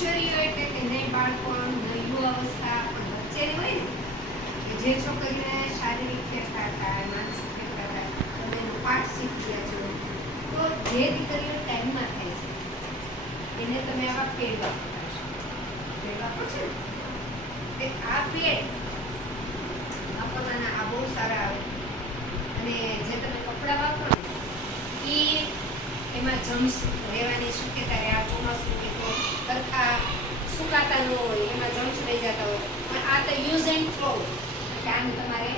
કિશોરીઓ એટલે કે નહીં બાળપણ નહીં યુવાવસ્થા પણ વચ્ચેની હોય ને કે જે છોકરીને શારીરિક ફેરફાર થાય માનસિક ફેરફાર થાય તમે એનો પાઠ શીખી ગયા છો તો જે દીકરીઓ ટાઈમમાં થાય છે એને તમે આવા પેડ વાપરશો પેડ વાપરો છો ને આ પેડ વાપરવાના આ બહુ સારા આવે અને જે તમે કપડાં વાપરો એ એમાં જમ્સ રહેવાની શક્યતા રહે. આ ચોમાસું હોય તો સરખા સુકાતા ન હોય એમાં જમ્સ રહી જતા હોય પણ આ તો યુઝ એન્ડ થ્રો એટલે આને તમારે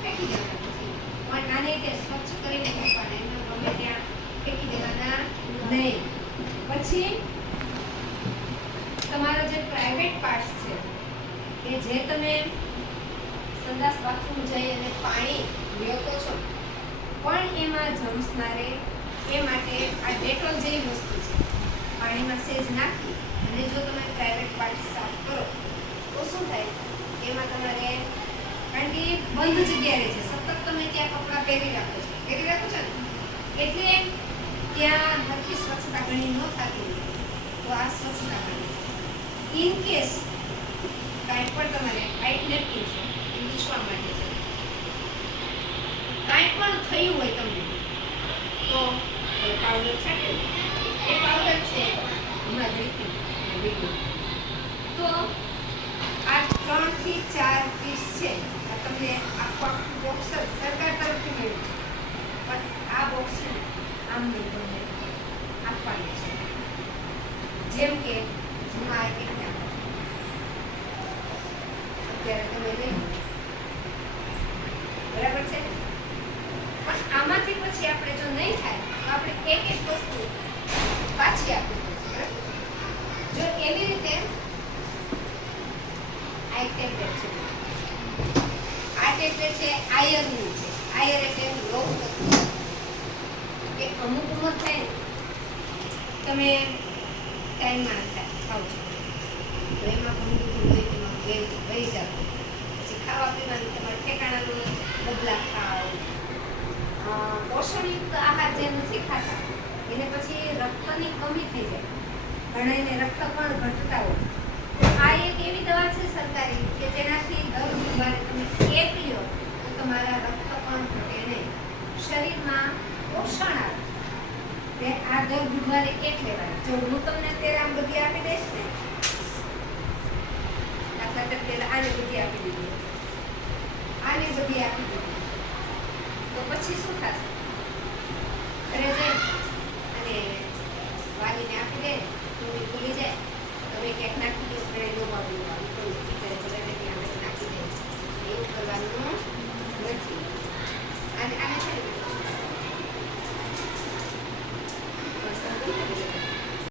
ફેંકી દેવાના નથી પણ આને તે સ્વચ્છ કરીને મૂકવાના એમને ગમે ત્યાં ફેંકી દેવાના નહીં. પછી તમારો જે પ્રાઇવેટ પાર્ટ્સ છે કે જે તમે સંડાસ બાથરૂમ જઈ અને પાણી લેતો છો પણ એમાં જમ્સ ના રહે એ માટે આ ડેટોલ જેવી વસ્તુ છે પાણીમાં સેજ નાખી અને જો તમે પ્રાઇવેટ પાર્ટ સાફ કરો તો શું થાય એમાં તમારે કારણ કે એ બંધ જગ્યા રહે છે સતત તમે ત્યાં કપડાં પહેરી રાખો છો ને એટલે ત્યાં હરખી સ્વચ્છતા ઘણી ન થતી હોય તો આ સ્વચ્છતા ઘણી ઇન કેસ કાંઈ પણ તમારે વ્હાઇટ નેપકિન છે એ લૂછવા માટે છે કાંઈ પણ થયું હોય તમને તો પાવડર છે એ પાવડર છે હમણાં દેખી તો આ 3 થી 4 પીસ છે આ તમને આખું બોક્સ સરકાર તરફથી મળ્યું પણ આ બોક્સ છે આમ નહીં તમને આપવાનું છે જેમ કે જૂના અત્યારે તમે લઈ બરાબર છે પણ આમાંથી પછી આપણે જો નહીં થાય તો આપણે એક વસ્તુ પાછી આપવી પડશે. જો એવી રીતે આ એક ટેબ્લેટ છે આ ટેબ્લેટ છે આયર્નની છે આયર એટલે લોહ તત્વ કે અમુક ઉંમર થાય ને તમે ટાઈમમાં ખાવ છો તો એમાં ઘણું બધું હોય એમાં વહી જાવ પછી ખાવા પીવાનું તમારે ઠેકાણાનું બદલા ખાવ પોષણયુક્ત આહાર જે નથી ખાતા એને પછી રક્તની કમી થઈ જાય ઘણાને રક્ત પણ ઘટતા હોય તો આ એક એવી દવા છે સરકારી કે જેનાથી દર બુધવારે તમે એક લ્યો તો તમારા રક્ત પણ ઘટે નહીં શરીરમાં પોષણ આવે આ દર બુધવારે એક લેવાની જો હું તમને અત્યારે આમ બધી આપી દઈશ ને દાખલા તરીકે આને બધી આપી દીધી આને બધી આપી દીધી તો પછી શું થશે